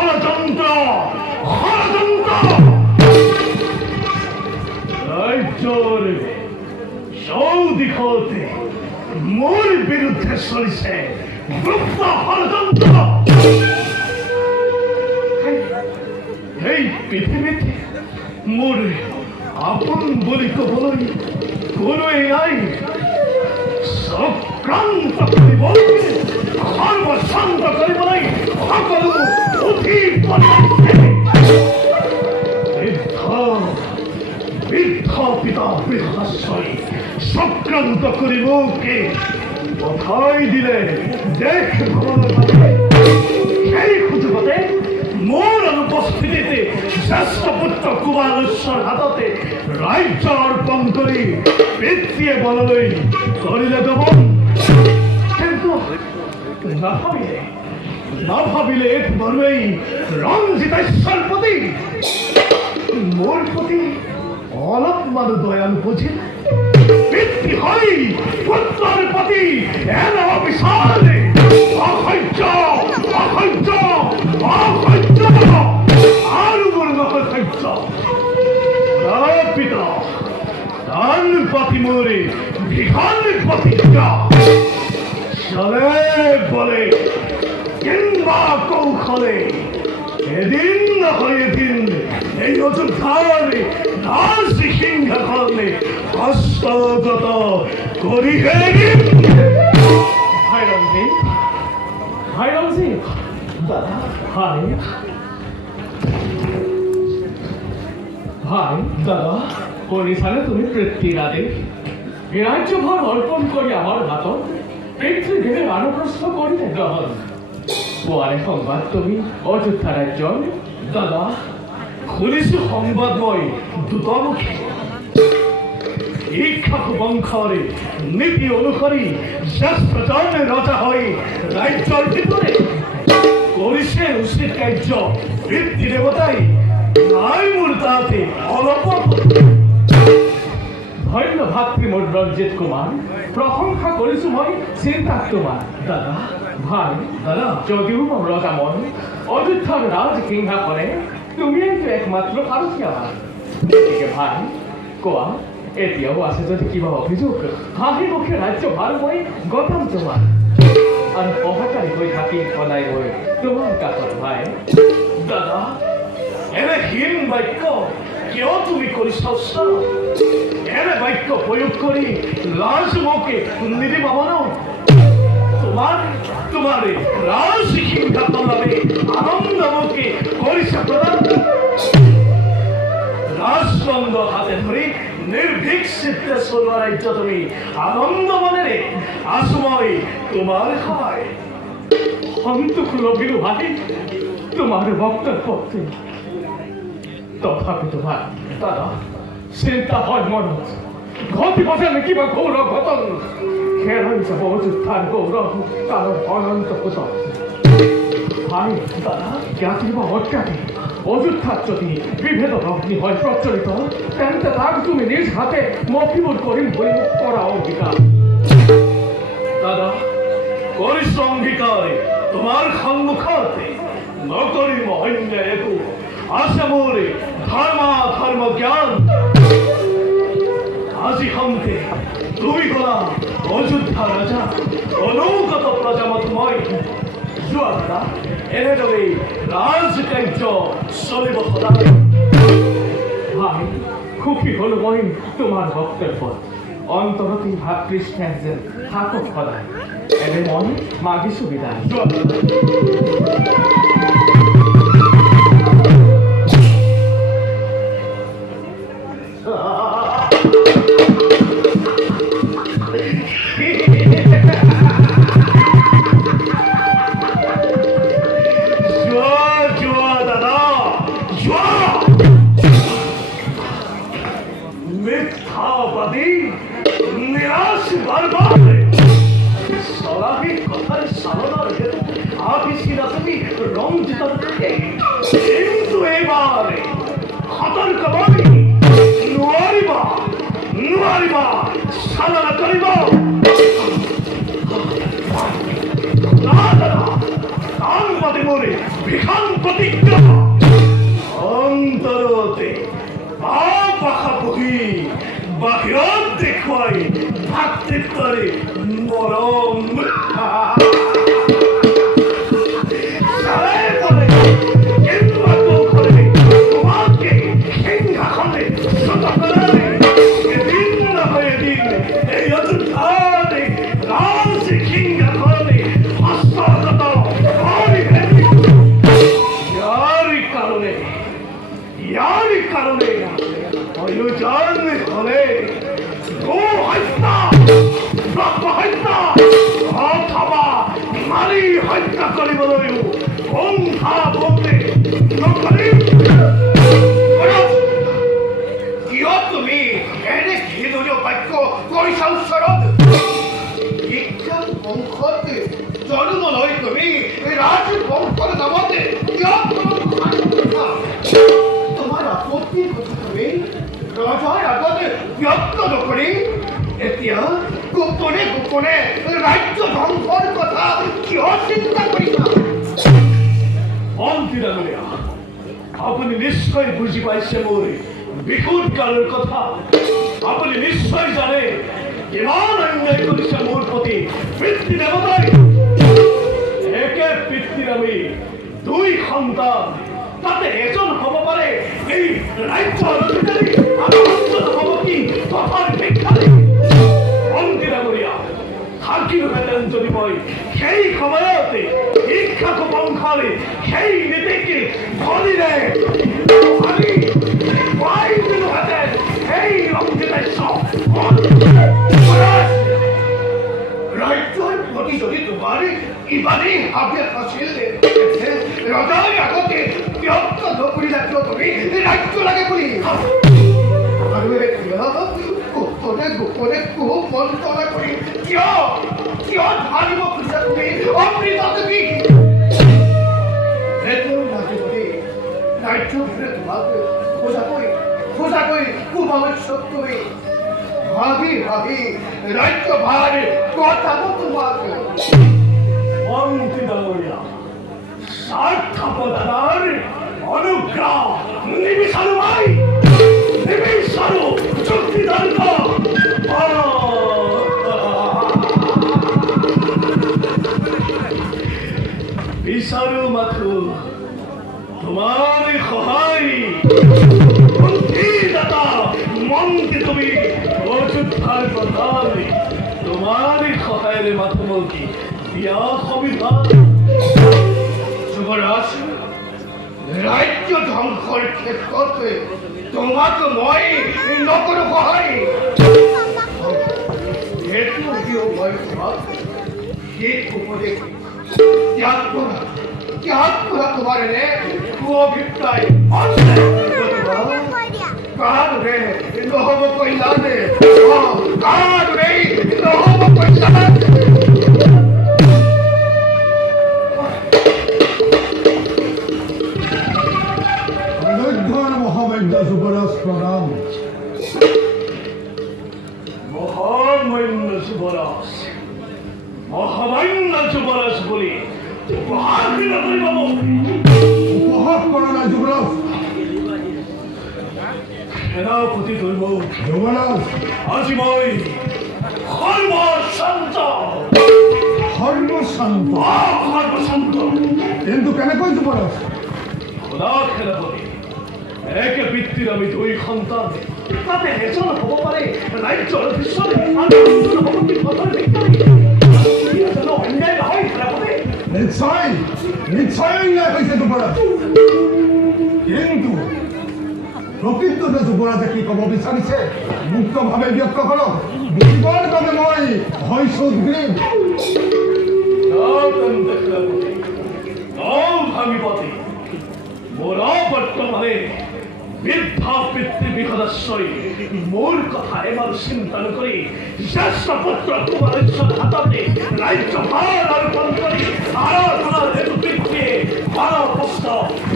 ষড়যন্ত্র ষড়যন্ত্র রাজ্যর চৌদিক হতে মোর বিরুদ্ধে চলিছে গুপ্ত ষড়যন্ত্র। এই পৃথিবীতে মোর আপন বলি কবলৈ কোনোই নাই। চক্রান্ত কৰিব সৰ্বশান্ত কৰিবলৈ সকলো উঠি পলাইছে। বৃদ্ধ পিতা বৃদ্ধাশ্ৰয়ী চক্ৰান্ত কৰি মোকে পঠাই দিলে দেশ ভ্ৰমণৰ বাবে। সেই সুযোগতে মোৰ অনুপস্থিতিতে জ্যেষ্ঠ পুত্ৰ কুমাৰেশ্বৰ হাততে ৰাজ্য অৰ্পণ কৰি পিতৃয়ে বললৈ কৰিলে দমন। কিন্তু নাভাবিলে এক বৰুৱাই ৰঞ্জিতাশ্বৰ প্ৰতি মোৰ প্ৰতি অলপমানো দয়া নুবুজিল। পিতৃ হৈ পুত্ৰৰ প্ৰতি এনে অবিচাৰে অসহ্য অসহ্য অসহ্য আৰু মোৰ নহয় সহ্য। পিতা দান পাতি মোৰে ভীষণ প্ৰতিজ্ঞা চলে বলে কিংবা কৌশলে এদিন নহয় এদিন এই অযোধ্যাৰ ৰাজ সিংহাসনে হস্তগত কৰিহে দিম। ভাই ৰঞ্জিত, ভাই ৰঞ্জিত, দাদা ভাই ভাই দাদা শুনিছানে তুমি পিতৃৰ আদেশ? ৰাজ্যভাৰ অৰ্পণ কৰি আমাৰ হাতত পিতৃদেৱে বানপ্ৰস্থ কৰিলে গ্ৰহণ। পোৱাৰে সংবাদ তুমি অযোধ্যা ৰাজ্যৰ? দাদা শুনিছো সংবাদ মই দুতমুখী। ইক্ষাকু বংশৰে নীতি অনুসৰি জ্যেষ্ঠজন ৰজা হৈ ৰাজ্যৰ ভিতৰে কৰিছে উচিত কাৰ্য। পিতৃ দেৱতাই নাই মোৰ তাতে অলপ। ধন্যবাদ মোৰ ৰঞ্জিত কুমাৰ, প্ৰশংসা কৰিছো মই চিন্তাক তোমাৰ। দাদা ভাই দাদা যদিও মই ৰজা মন অযোধ্যাৰ ৰাজ সিংহাসনে তুমিয়েইতো একমাত্ৰ সাৰথিয়াবান। গতিকে ভাই কোৱা এতিয়াও আছে যদি কিবা অভিযোগ হাঁহি মুখে ৰাজ্যভাৰ মই গতাম তোমাৰ আৰু সহকাৰী হৈ থাকিম সদায় মই তোমাৰ কাষত। ভাই দাদা এনে হীন বাক্য কিয় তুমি কৰিছা? এনে বাক্য প্ৰয়োগ কৰি লাজ মোকে নিদিবা ন। তোমাৰ ৰাজ সিংহাসন বাবে আনন্দ মোকে কৰিছে প্ৰদান। ৰাজদণ্ড হাতে ধৰি নিৰ্ভীক চিত্তে চলোৱা ৰাজ্য তুমি আনন্দ মনেৰে আছো মই তোমাৰ সহায়। সন্তোষ লভিলো ভাই তোমাৰ বক্তব্যতে। তথাপিতো ভাই দাদা চিন্তা হয় মনত ঘটিব যেনে কিবা গৌৰৱ ঘটন। হেৰাই যাব অযোধ্যাৰ গৌৰৱ কাৰণ অনন্ত সুতন। ভাই দাদা জ্ঞাতিবা অজ্ঞাতি অযোধ্যাত যদি বিভেদ অগ্নি হয় প্ৰচলিত তেন্তে তাক তুমি নিজ হাতে মফিবুল কৰিম বুলি মোক কৰা অংগীকাৰ। দাদা কৰিছো অংগীকাৰে তোমাৰ সন্মুখতে নকৰিম অন্য একো। আছে মোৰ ধৰ্ম জ্ঞান। আজি সন্তে তুমি গলা অযোধ্যা ৰজা অনুগত প্ৰজামত মই যোৱা দাদা এনেদৰে ৰাজ কাৰ্য চলিব সদায়। ভাই সুখী হলো মই তোমাৰ বক্তব্যত। অন্তৰতে ভাতৃষ্ণেৰ যেন থাকক সদায়। এনে মই মাগিছো বিদায়। যোৱা মিথ্যাবাদী নিরাশ বারবার সলাহি কথার সালনার হেতু আপিসিরা তুমি বিখান প্ৰতিজ্ঞা অন্তৰতে পাখা বহি বাহিৰত দেখুৱাই ভাতৃত্বৰে মৰম হত্যা কৰিবলৈ পন্থা বন্দে কিয় তুমি এনে ঘৃণনীয় বাক্য কৰিছা ওচৰত শিক্ষা বংশত জন্ম লৈ তুমি ৰাজবংশৰ নামতে কিয় তোমাৰ আপত্তিৰ কথা তুমি ৰজাৰ আগতে ব্যক্ত নকৰি এতিয়া গোপনে গোপনে ৰাজ্য ধ্বংসৰ কথা কিয় চিন্তা কৰিছা মন্ত্ৰী ডাঙৰীয়া আপুনি নিশ্চয় বুজি পাইছে মোৰ বিহুৰ কালৰ কথা আপুনি নিশ্চয় জানে কিমান অন্যায় কৰিছে মোৰ প্ৰতি পিতৃ দেৱতাই একে পিতৃৰ আমি দুই সন্তান তাতে এজন হ'ব পাৰে এই ৰাজ্যৰ অধিকাৰী আৰু অঞ্চল হ'ব কি কথাৰ ভিক্ষাৰী মন্ত্ৰী ডাঙৰীয়া থাকিলোহেঁতেন যদি মই সেই সময়তে শিক্ষাক বংশালে সেই নীতিকে ধৰিলে আমি পাই দিলোহেঁতেন সেই ৰঞ্জিতাস্য ৰাজ্যৰ প্ৰতি যদি তোমাৰ ইমানেই আবেগ আছিল ৰজাৰ আগতে ব্যক্ত নকৰিলা কিয় তুমি ৰাজ্য লাগে বুলি আৰু এতিয়া গোপনে গোপনে খুব মন্ত্ৰণা কৰি কিয় ধাৰিব খুজিছা তুমি অমৃত তুমি ৰাজ্য ঘূৰে তোমাক সঁচাকৈ খুব আৱশ্যক তুমি ভাবি ৰাজ্য ভাৰ কথাব তোমাক মন্ত্ৰী ডাঙৰীয়া স্বাৰ্থপদাৰ অনুগ্ৰহ নিবিচাৰো মই নিবিচাৰো যুক্তিতৰ্ক বিচাৰো মাথো তোমাৰ সহায় বুদ্ধিদাতা মন্ত্ৰী তুমি অযোধ্যাৰ প্ৰধান তোমাৰ সহায়েৰে মাথো মোৰ কি বিয়া সংবিধান যুৱৰাজ ৰাজ্য ধ্বংসৰ ক্ষেত্ৰত তোমাক মই নকৰো সহায় সেইটো মই তোমাক সেই উপদেশ ত্যাগ কৰা তোমাৰ এনে অভিপ্ৰায় কাৰে নহ'ব কল্যাণে কাৰে নহ'ব কল্যাণ মহামান্য যুৱৰাজ প্ৰণাম মহামান্য যুৱৰাজ বুলি উপহাস কৰা নাই যুৱৰাজ সেনাপতি ধৰিব যুৱৰাজ আজি মই সৰ্বশান্ত কিন্তু কেনেকৈ যুৱৰাজ সদা সেনাপতি একে পিতৃৰ আমি দুই সন্তান তাতে এজন হ'ব পাৰে ৰাজ্যৰ অধীশ্বৰে আৰু এজন হ'ব কি পথৰ ভিক্ষাৰী অন্যায় নহয় সেনাপতি নিশ্চয় অন্যায় হৈছে যুৱৰাজ কিন্তু প্ৰকৃততে যুৱৰাজে কি ক'ব বিচাৰিছে মুক্তভাৱে ব্যক্ত কৰক বুজিবৰ বাবে মই হৈছো উদ্গ্ৰীৱ ভাঙিপাতি মোৰা বৰ্তমানে বৃদ্ধা পিতৃ বিপদাশ্ৰয় মোৰ কথা এবাৰ চিন্তা নকৰি জ্যেষ্ঠ পুত্ৰ কুমাৰেশ্বৰ হাততে ৰাজ্যভাৰ অৰ্পণ কৰি আৰাধনাৰ হেতু পিতৃয়ে বাৰ কষ্ট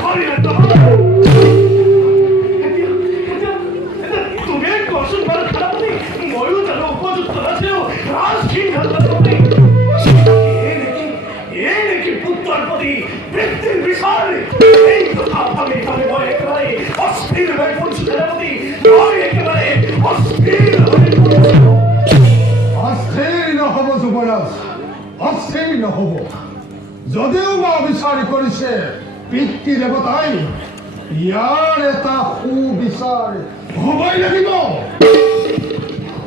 কৰিলে তুমি কচোন বাৰু খানাপতি ময়ো জানো উপযুক্ত নাছিলো ৰাজসিংহাসন এই নেকি পুত্ৰৰ প্ৰতি পিতৃৰ বিচাৰ নহ'ব যদিও বা অবিচাৰ কৰিছে পিতৃ দেৱতাই ইয়াৰ এটা সুবিচাৰ হ'বই লাগিব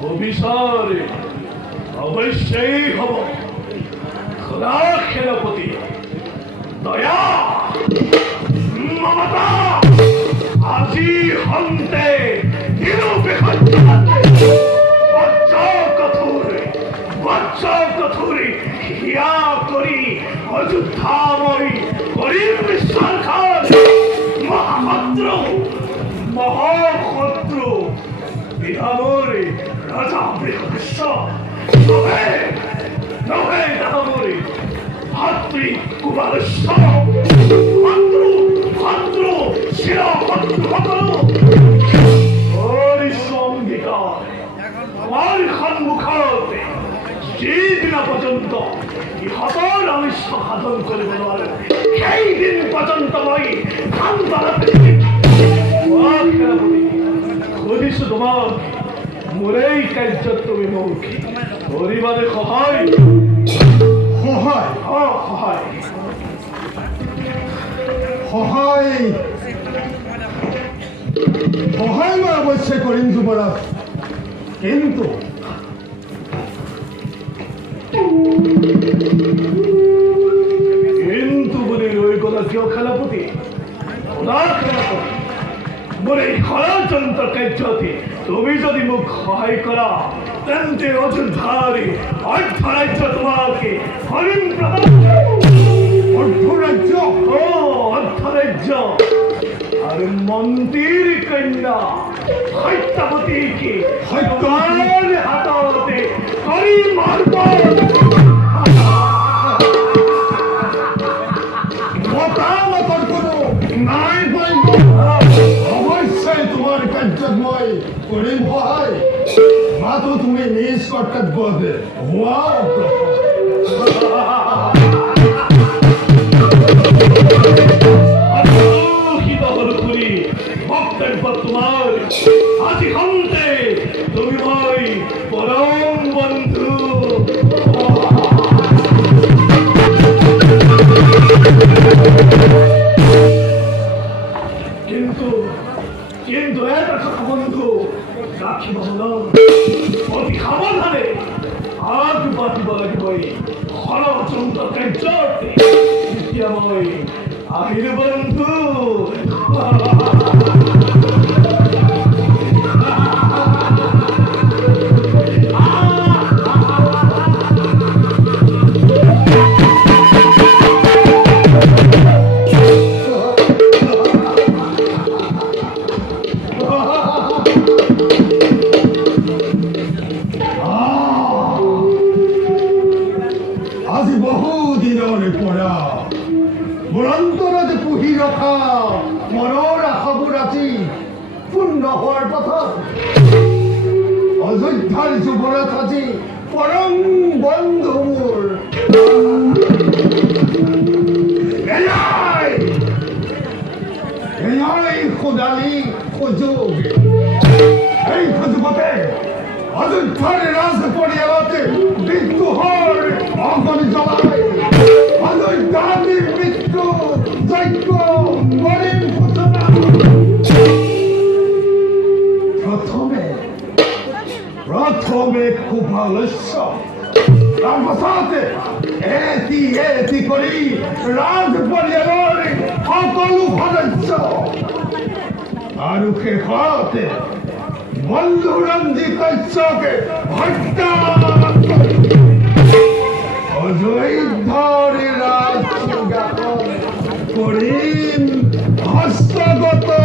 অবিচাৰ অৱশ্যেই হ'ব খোদা সেনাপতি দয়া মমতা আজি হন্তে কথুৰি হিয়া কৰি অযোধ্যাময় কৰিম বিশ্বাস মহাশত্ৰু বিধানৰ ৰাজা বৃহস্পতি নহে নহে দামৰি ভাতৃ কুমাৰস্ব শত্ৰু শিৰ শত্ৰুসকলো অংগীকাৰ আমাৰ সন্মুখতে যিদিনা পৰ্যন্ত ইহঁতৰ অনিষ্ট সাধন কৰিব নোৱাৰে সেইদিন পৰ্যন্ত মই সুধিছো তোমাক মোৰ এই কাৰ্যত তুমি মোক কৰিবানে সহায় সহায় সহায় সহায় সহায় মই অৱশ্যে কৰিম যুৱৰাজ কিন্তু বুলি ৰৈ গলা কিয় খেলাপতি মোৰ এই ষড়যন্ত্ৰ কাৰ্যতে তুমি যদি মোক সহায় কৰা তেন্তে অযোধ্যাৰে অৰ্ধৰাজ্য তোমাকে হৰিণ অৰ্ধৰাজ্য অৰ্ধৰাজ্য আৰু মন্ত্ৰীৰ কন্যা সত্যাৱতীকে সত্যৰ হাততে কৰিম মতামতৰ কোনো নাই অৱশ্যেই তোমাৰ কাৰ্যত মই কৰিম সহায় মাথো তুমি নিজ কৰ্তব্যতে হোৱা বক্তব্য তোমাৰ আজি হন্তে তুমি মই পৰম বন্ধু কিন্তু এটা কথা বন্ধু ৰাখিব অতি সাৱধানে আগ পাতিব লাগিবই ষড়যন্ত্ৰ কাৰ্যতে এতিয়া মই আহিলো বন্ধু আজি বহু দিনৰে পৰা মোৰ অন্তৰত পুহি ৰখা মনৰ আশাবোৰ আজি পূৰ্ণ হোৱাৰ পথত অযোধ্যাৰ যুৱৰাজ আজি পৰম বন্ধু মোৰ এয়াই সোণালী সুযোগ এই সুযোগতে অযোধ্যাৰ ৰাজ পৰিয়ালতে বিদ্ৰোহৰ অগ্নি জ্বলাই অযোধ্যাৰ মৃত্যু যজ্ঞ কৰিম সূচনা প্ৰথমে কুভালস্য তাৰপাছতে এটি কৰি ৰাজ পৰিয়ালৰ সকলো সদস্য আৰু শেষতে বন্ধুৰঞ্জিত কাশ্যপে হত্যা অযোধ্যাৰ ৰাজ কৰিম হস্তগত